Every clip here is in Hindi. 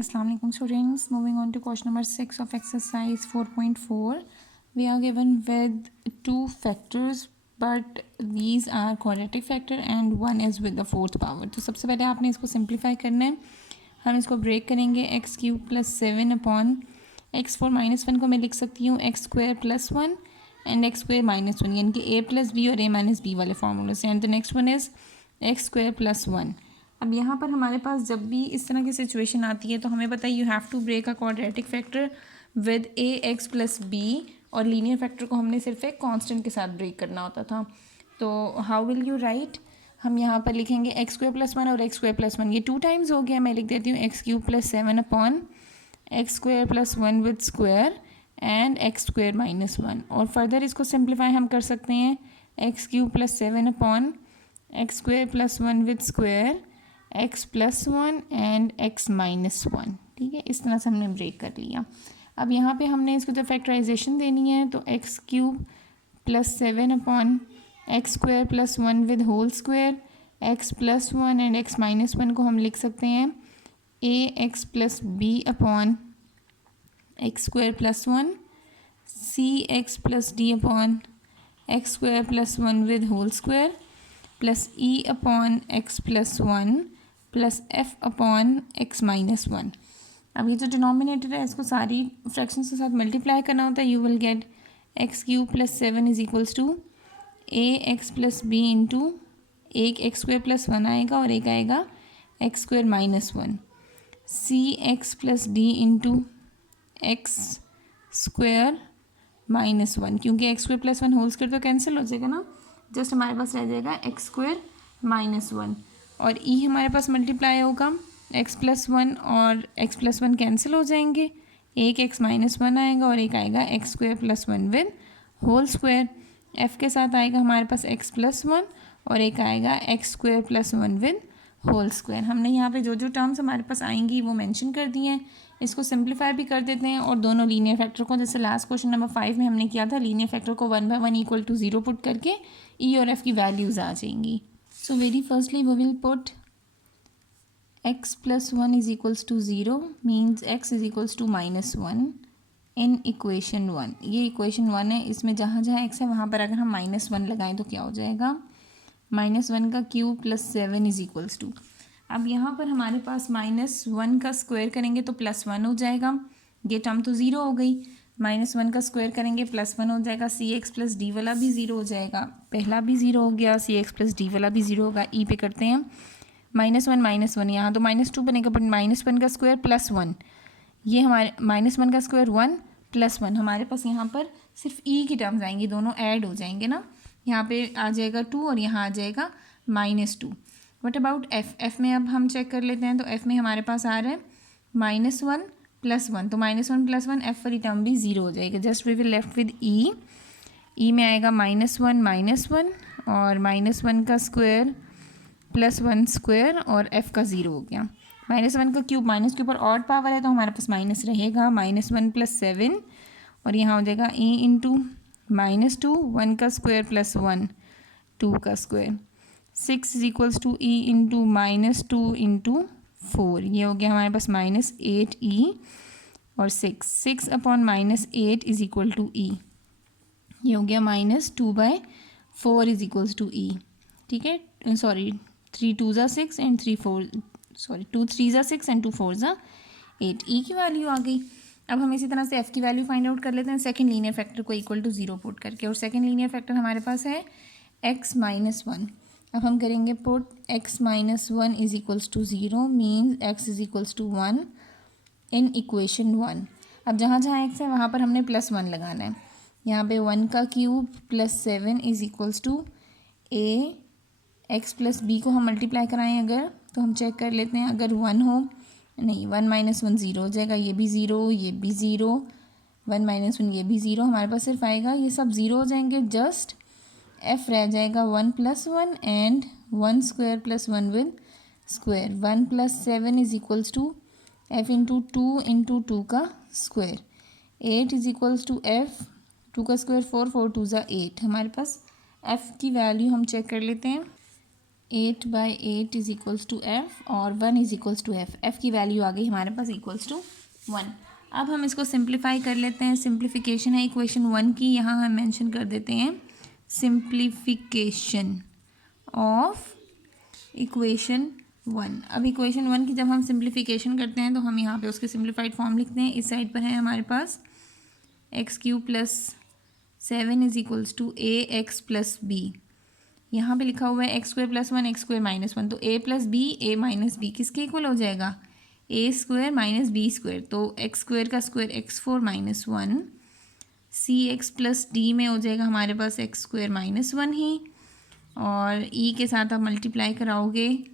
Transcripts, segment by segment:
Assalamu alaikum students. Moving on to question number 6 of exercise 4.4. We are given with two factors but these are quadratic factor and one is with the fourth power. तो सबसे पहले आपने इसको सिंप्लीफाई करना है. हम इसको ब्रेक करेंगे. X cube plus 7 upon x four minus one को मैं लिख सकती हूँ x square plus one and x square minus one, यानी कि ए प्लस बी और ए माइनस बी वाले फॉर्मूले से. And the next one is x square plus one. अब यहाँ पर हमारे पास जब भी इस तरह की सिचुएशन आती है तो हमें पता है you have to break a quadratic factor with A x plus B, और लीनियर फैक्टर को हमने सिर्फ एक कांस्टेंट के साथ ब्रेक करना होता था. तो हाउ विल यू राइट? हम यहाँ पर लिखेंगे एक्स स्क्वायर प्लस वन और एक्स स्क्वायर प्लस वन, ये टू टाइम्स हो गया. मैं लिख देती हूँ x cube plus seven upon x square plus one with square and x square minus one. और फर्दर इसको सिंप्लीफाई हम कर सकते हैं x cube plus seven upon x square plus one with square x plus one and x minus one. ठीक है, इस तरह से हमने ब्रेक कर लिया. अब यहाँ पे हमने इसको जब फैक्टराइजेशन देनी है तो x cube plus seven upon x square plus one with whole square x plus one and x minus one को हम लिख सकते हैं a x plus b upon x square plus one c x plus d upon x square plus one with whole square plus e upon x plus one plus f upon x minus one. अब ये जो डिनोमिनेटर है इसको सारी फ्रैक्शंस के साथ मल्टीप्लाई करना होता है. You will get x cube plus seven is equals to A x plus b into एक एक्स स्क्वायर प्लस वन आएगा और एक आएगा x square minus one c x plus d into x square minus one, क्योंकि x square plus one whole square तो कैंसिल हो जाएगा ना, जस्ट हमारे पास रह जाएगा एक्स स्क्वायर माइनस वन. और ई हमारे पास मल्टीप्लाई होगा एक्स प्लस वन और एक्स प्लस वन कैंसिल हो जाएंगे, एक एक्स माइनस वन आएगा और एक आएगा x square plus one with whole square. F के साथ आएगा हमारे पास एक्स प्लस वन और एक आएगा x square plus one with whole square. हमने यहाँ पे जो जो टर्म्स हमारे पास आएंगी वो मेंशन कर दी हैं. इसको सिंप्लीफाई भी कर देते हैं और दोनों लीनियर फैक्टर को, जैसे लास्ट क्वेश्चन नंबर 5 में हमने किया था, लीनियर फैक्टर को 1/1 इक्वल टू 0 पुट करके ई और एफ की वैल्यूज़ आ जाएंगी. So very firstly we will put x plus one is equals to 0 means x is equals to minus one in equation one. ये इक्वेशन वन है, इसमें जहाँ जहाँ x है वहाँ पर अगर हम माइनस वन लगाएं तो क्या हो जाएगा, माइनस वन का cube plus seven is equals to. अब यहाँ पर हमारे पास माइनस वन का स्क्वायर करेंगे तो प्लस वन हो जाएगा, ये टर्म तो ज़ीरो हो गई. माइनस वन का स्क्वायर करेंगे प्लस वन हो जाएगा, सी एक्स प्लस डी वाला भी ज़ीरो हो जाएगा, पहला भी ज़ीरो हो गया, सी एक्स प्लस डी वाला भी ज़ीरो होगा. ई पे करते हैं माइनस वन, यहाँ तो माइनस टू बनेगा बट माइनस वन का स्क्वायर प्लस वन, ये हमारे माइनस वन का स्क्वायर वन प्लस वन. हमारे पास यहाँ पर सिर्फ ई की टर्म्स आएंगी, दोनों ऐड हो जाएंगे ना. यहाँ पे आ जाएगा टू और यहाँ आ जाएगा minus two. What about F? F में अब हम चेक कर लेते हैं. तो एफ में हमारे पास आ रहा है माइनस वन प्लस वन, तो minus one plus one f वाली टर्म भी ज़ीरो हो जाएगा. Just we will left with e. E में आएगा माइनस वन और माइनस वन का स्क्वायर प्लस वन स्क्वायर और एफ का ज़ीरो हो गया. माइनस वन का क्यूब, माइनस के ऊपर ऑड पावर है तो हमारे पास माइनस रहेगा, माइनस वन प्लस सेवन और यहाँ हो जाएगा e into minus two, one का स्क्वायर प्लस वन टू का square. Six is equals to e into minus two into four, ये हो गया हमारे पास माइनस एट ई और six upon minus eight is equal to e, ये हो गया minus two by four is equals to e. ठीक है, सॉरी थ्री टू ज़ा six and three four, sorry two three ज़ा सिक्स एंड टू फोर ज़ा एट. ई की वैल्यू आ गई. अब हम इसी तरह से एफ़ की वैल्यू फाइंड आउट कर लेते हैं सेकंड लीनियर फैक्टर को इक्वल टू 0 पुट करके. और सेकंड लीनियर फैक्टर हमारे पास है एक्स माइनस वन. अब हम करेंगे put X minus one is equals to 0 means X is equals to one in equation one. अब जहाँ जहाँ एक्स है वहाँ पर हमने प्लस वन लगाना है. यहाँ पे वन का cube plus seven is equals to A x plus B को हम मल्टीप्लाई कराएं अगर, तो हम चेक कर लेते हैं. अगर वन हो, नहीं वन माइनस वन ज़ीरो हो जाएगा, ये भी ज़ीरो ये भी ज़ीरो, वन माइनस वन ये भी ज़ीरो, हमारे पास सिर्फ आएगा ये सब ज़ीरो हो जाएंगे. जस्ट एफ रह जाएगा one plus one and one square plus one with square. One plus seven is equals to f into two का square. Eight is equals to f, two का स्क्वायर फोर, फोर टू ज़ा एट. हमारे पास एफ़ की वैल्यू हम चेक कर लेते हैं. 8/8 इज इक्वल्स टू एफ और 1 is equals to F. F की वैल्यू आ गई हमारे पास इक्वल्स टू 1। अब हम इसको सिंप्लीफाई कर लेते हैं। सिंप्लीफिकेशन है इक्वेशन 1 की, यहाँ हम मेंशन कर देते हैं सिंप्लीफिकेशन ऑफ इक्वेशन 1। अब इक्वेशन 1 की जब हम सिंप्लीफिकेशन करते हैं तो हम यहाँ पे उसके सिंप्लीफाइड फॉर्म लिखते हैं। इस साइड पर है हमारे पास x³ + 7 is equals to ax + b। यहाँ पे लिखा हुआ है x² + 1 x² - 1, तो a + b a - b किसके इक्वल हो जाएगा? a² - b²। तो x² का स्क्वायर x4 - 1 cx + d में हो जाएगा हमारे पास x² - 1 ही, और e के साथ आप मल्टीप्लाई कराओगे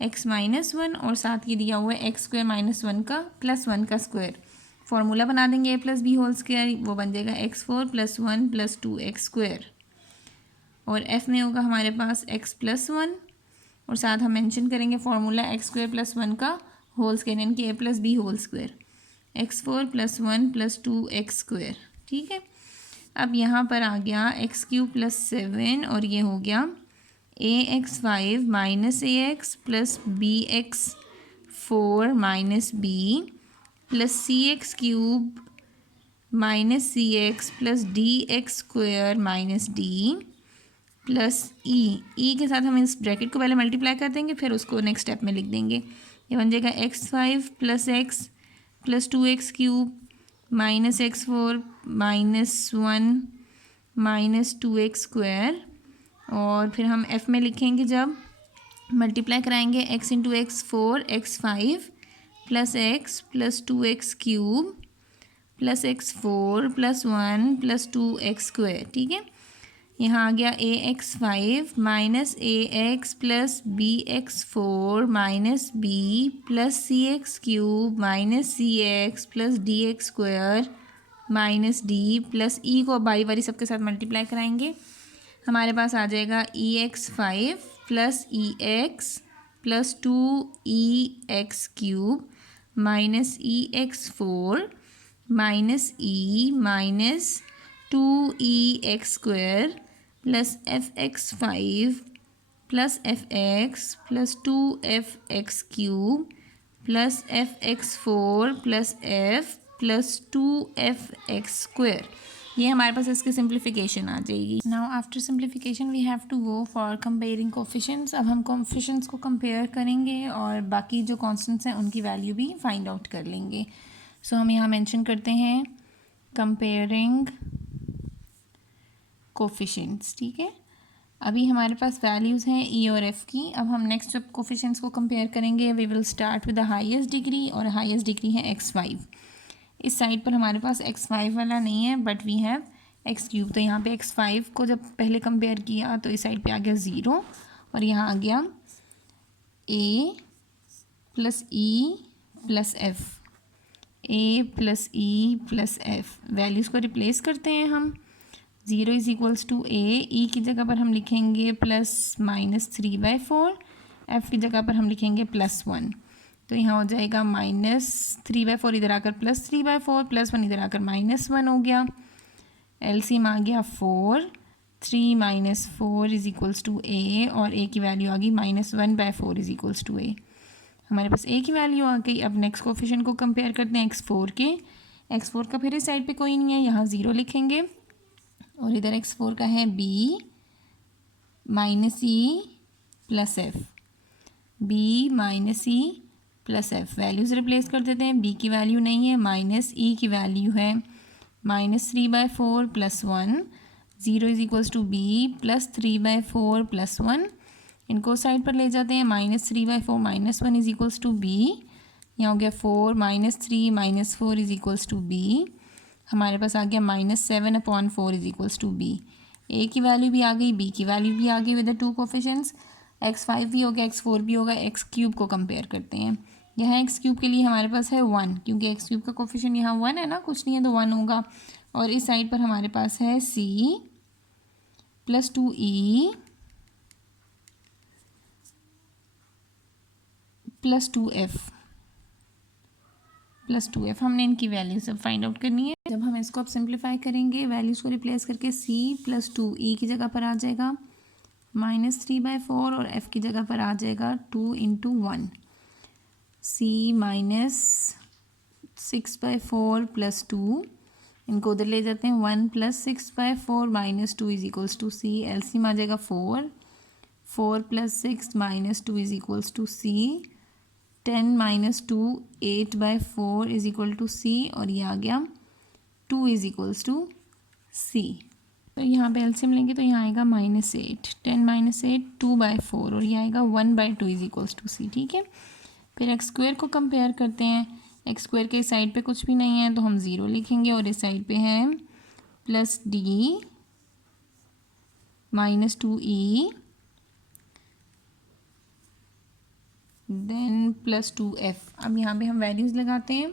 x - 1 और साथ ये दिया हुआ है x² - 1 का +1 का स्क्वायर। फॉर्मूला बना देंगे a + b होल स्क्वायर, वो बन जाएगा x4 + 1 + 2x²। और f में होगा हमारे पास x + 1 और साथ हम मेंशन करेंगे फॉर्मूला x² + 1 का होल स्क्वायर, यानी कि a + b whole square, x4 + 1 + 2x²। ठीक है, अब यहाँ पर आ गया x³ + 7 और ये हो गया ax5 - ax + bx4 - b + cx³ - cx + dx² - d plus ई के साथ हम इस ब्रैकेट को पहले मल्टीप्लाई कर देंगे, फिर उसको नेक्स्ट स्टेप में लिख देंगे। ये बन जाएगा x5 + x + 2x³ - x4 - 1 - 2x²। और फिर हम f में लिखेंगे, जब मल्टीप्लाई कराएंगे x × x 4 x5 + x + 2x³ + x4 + 1 + 2x²। ठीक है, यहाँ आ गया ax5 - ax + bx4 - b + cx³ - cx + dx² - d plus ई को बारी बारी सबके साथ मल्टीप्लाई कराएंगे। हमारे पास आ जाएगा ex5 + ex + 2ex³ - ex4 - e - 2ex² + fx5 + fx + 2fx³ + fx4 + f + 2fx²। ये हमारे पास इसकी सिंप्लीफिकेशन आ जाएगी। Now after simplification we have to go for comparing coefficients. अब हम कोफिशिएंट्स को कंपेयर करेंगे और बाकी जो कॉन्स्टेंट्स हैं उनकी वैल्यू भी फाइंड आउट कर लेंगे। सो हम यहाँ मेंशन करते हैं कंपेयरिंग कोफिशिएंट्स। ठीक है, अभी हमारे पास वैल्यूज़ हैं ई और एफ़ की। अब हम नेक्स्ट जब कोफिशिएंट्स को कंपेयर करेंगे, we will start with the highest degree, और हाईएस्ट डिग्री है x5। इस साइड पर हमारे पास x5 वाला नहीं है, बट वी हैव x³। तो यहाँ पे x5 को जब पहले कंपेयर किया तो इस साइड पे आ गया 0 और यहाँ आ गया a + e + f, a + e + f। Values को रिप्लेस करते हैं हम। 0 is equals to a, e की जगह पर हम लिखेंगे +-3/4, f की जगह पर हम लिखेंगे +1। तो यहाँ हो जाएगा -3/4 इधर आकर +3/4, +1 इधर आकर -1 हो गया। एलसीएम आ गया 4, 3 - 4 इज इक्वल्स टू a, और a की वैल्यू आ गई -1/4 इज इक्वल्स टू a। हमारे पास a की वैल्यू आ गई। अब नेक्स्ट कोफिशिएंट को कंपेयर करते हैं x4 के। x4 का फिर इस साइड पे कोई नहीं है, यहाँ 0 लिखेंगे, और इधर x4 का है b - e + f, b - e + f। Values replace कर देते हैं। b की वैल्यू नहीं है, -e की वैल्यू है -3/4 + 1, 0 इज इक्वल्स टू b +3/4 + 1। इनको साइड पर ले जाते हैं, -3/4 - 1 इज इक्वल्स टू b। यहाँ हो गया 4 - 3 - 4 इज इक्वल्स टू b। हमारे पास आ गया -7/4 is equals to b। a की वैल्यू भी आ गई, b की वैल्यू भी आ गई with the two coefficients. x5 भी हो गया, x4 भी होगा। x³ को कंपेयर करते हैं। यहाँ x³ के लिए हमारे पास है 1, क्योंकि x³ का कोफिशिएंट यहाँ 1 है ना, कुछ नहीं है तो 1 होगा। और इस साइड पर हमारे पास है c + 2e + 2f हमने इनकी वैल्यू सब फाइंड आउट करनी है। जब हम इसको अब सिंप्लीफाई करेंगे, वैल्यूज़ को रिप्लेस करके c + 2e की जगह पर आ जाएगा -3/4 और f की जगह पर आ जाएगा 2 × 1। c -6/4 + 2, इनको उधर ले जाते हैं। 1 + 6/4 - 2 = c। एलसीएम आ जाएगा 4 + 6 - 2 = c। 10 - 2 8/4 = c, और ये आ गया 2 = c। तो यहाँ पे एलसीएम लेंगे तो यहाँ आएगा -8, 10 - 8 2/4, और ये आएगा 1/2 = c। ठीक है, फिर x² को कंपेयर करते हैं। x² के इस साइड पे कुछ भी नहीं है तो हम 0 लिखेंगे, और इस साइड पे है +d -2e देन +2f। अब यहाँ पे हम वैल्यूज़ लगाते हैं।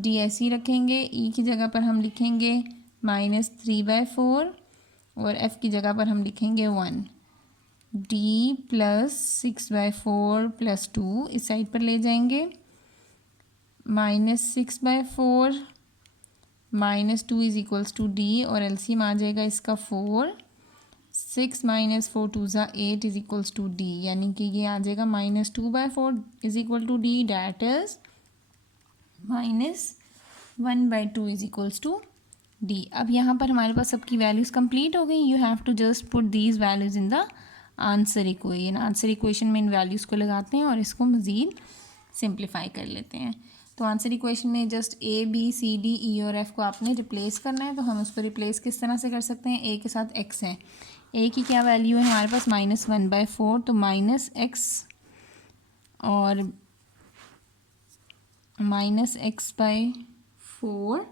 d ऐसे ही रखेंगे, e की जगह पर हम लिखेंगे -3/4 और f की जगह पर हम लिखेंगे 1। d + 6/4 + 2 इस साइड पर ले जाएंगे। -6/4 - 2 = d, और एलसीएम आ जाएगा इसका 4। 6 - 4 2 = 8 = d, यानी कि ये आ जाएगा -2/4 = d, डैट इज -1/2 = d। अब यहाँ पर हमारे पास सबकी वैल्यूज़ कंप्लीट हो गई। You have to just put these values in the answer equation. Answer equation में इन वैल्यूज़ को लगाते हैं और इसको मज़ीद सिंप्लीफाई कर लेते हैं। तो आंसर इक्वेशन में just a b c d e और f को आपने रिप्लेस करना है। तो हम उसको रिप्लेस किस तरह से कर सकते हैं? a के साथ x है, a की क्या वैल्यू है हमारे पास? -1/4, तो -x और -x/4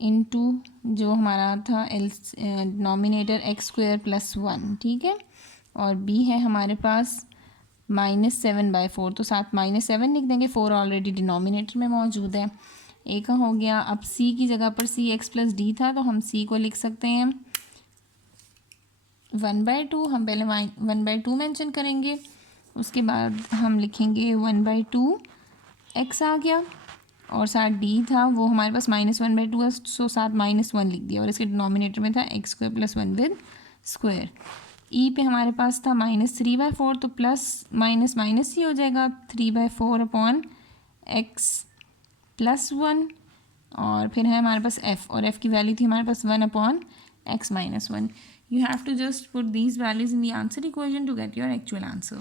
इंटू जो हमारा था डिनोमिनेटर x² + 1, ठीक है। और b है हमारे पास -7/4, तो साथ -7 लिख देंगे, 4 ऑलरेडी डिनोमिनेटर में मौजूद है। a का हो गया। अब c की जगह पर cx + d था, तो हम c को लिख सकते हैं 1/2। हम पहले 1/2 मेंशन करेंगे, उसके बाद हम लिखेंगे 1/2 x आ गया, और साथ d था वो हमारे पास -1/2 है, सो साथ -1 लिख दिया, और इसके डिनोमिनेटर में था x² + 1 विद स्क्वायर। e पे हमारे पास था -3/4, तो प्लस माइनस माइनस ही हो जाएगा, 3/4 अपॉन x + 1, और फिर है हमारे पास f, और f की वैल्यू थी हमारे पास 1 upon x - 1। You have to just put these values in the answer equation to get your actual answer.